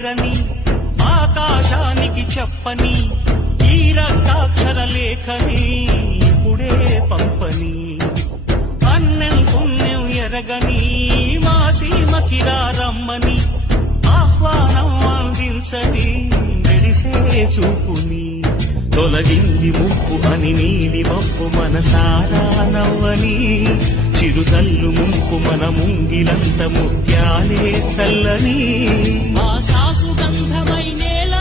చేరని ఆకాశానికి చెప్పని ఈ రక్తాక్షర లేఖని ఇప్పుడే పంపని అన్నం పుణ్యం ఎరగని మా సీమకిరా రమ్మని ఆహ్వానం అందించని మెరిసే చూపుని తొలగింది ముప్పు అని నీలి మప్పు మనసారా నవ్వని చిరుతల్లు ముంపు మన ముంగిలంత ముత్యాలే చల్లని ఆశా సుగంధమై నేల